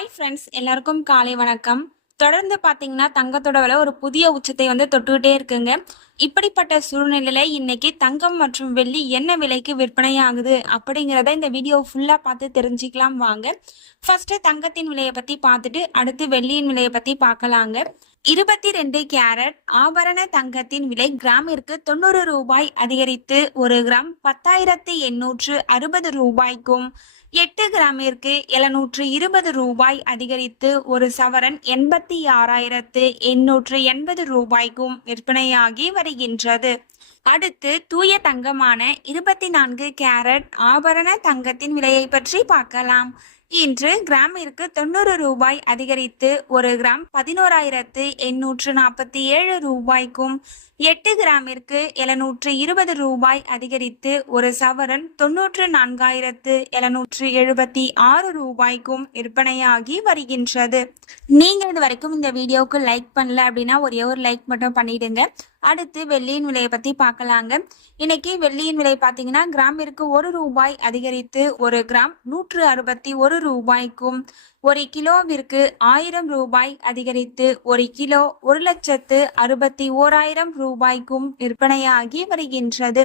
Hi friends எல்லாருக்கும் காலை வணக்கம். தொடர்ந்து பார்த்தீங்கன்னா தங்கத்தோட விலை ஒரு புதிய உச்சத்தை வந்து தொட்டுக்கிட்டே இருக்குங்க. இப்படிப்பட்ட சூழ்நிலையில இன்னைக்கு தங்கம் மற்றும் வெள்ளி என்ன விலைக்கு விற்பனை ஆகுது அப்படிங்கிறத இந்த வீடியோ ஃபுல்லாக பார்த்து தெரிஞ்சுக்கலாம் வாங்க. ஃபர்ஸ்ட் தங்கத்தின் விலையை பற்றி பார்த்துட்டு அடுத்து வெள்ளியின் விலையை பற்றி பார்க்கலாங்க. இருபத்தி ரெண்டு கேரட் ஆபரண தங்கத்தின் விலை கிராமிற்கு தொண்ணூறு ரூபாய் அதிகரித்து ஒரு கிராம் பத்தாயிரத்து எண்ணூற்று அறுபது ரூபாய்க்கும் எட்டு கிராமிற்கு எழுநூற்று இருபது ரூபாய் அதிகரித்து ஒரு சவரன் எண்பத்தி ஆறாயிரத்து எண்ணூற்று எண்பது ரூபாய்க்கும் விற்பனையாகி மாறுகின்றது அடுத்து தூய தங்கமான இருபத்தி நான்கு கேரட் ஆபரண தங்கத்தின் விலையை பற்றி பார்க்கலாம். இன்று கிராமிற்கு தொண்ணூறு ரூபாய் அதிகரித்து ஒரு கிராம் பதினோராயிரத்து எண்ணூற்று நாற்பத்தி ஏழு ரூபாய்க்கும் எட்டு கிராமிற்கு எழுநூற்று இருபது ரூபாய் அதிகரித்து ஒரு சவரன் தொன்னூற்று நான்காயிரத்து எழுநூற்று எழுபத்தி ஆறு ரூபாய்க்கும் விற்பனையாகி வருகின்றது. நீங்க இது வரைக்கும் இந்த வீடியோவுக்கு லைக் பண்ணல அப்படின்னா ஒரே ஒரு லைக் மட்டும் பண்ணிடுங்க. அடுத்து வெள்ளியின் விலையை பத்தி பார்க்கலாங்க. இன்னைக்கு வெள்ளியின் விலை பார்த்தீங்கன்னா கிராமிற்கு ஒரு ரூபாய் அதிகரித்து ஒரு கிராம் நூற்று அறுபத்தி ஒரு ரூபாய்க்கும் ஒரு கிலோவிற்கு ஆயிரம் ரூபாய் அதிகரித்து ஒரு கிலோ ஒரு லட்சத்து அறுபத்தி ஓராயிரம் ரூபாய்க்கும் விற்பனையாகி வருகின்றது.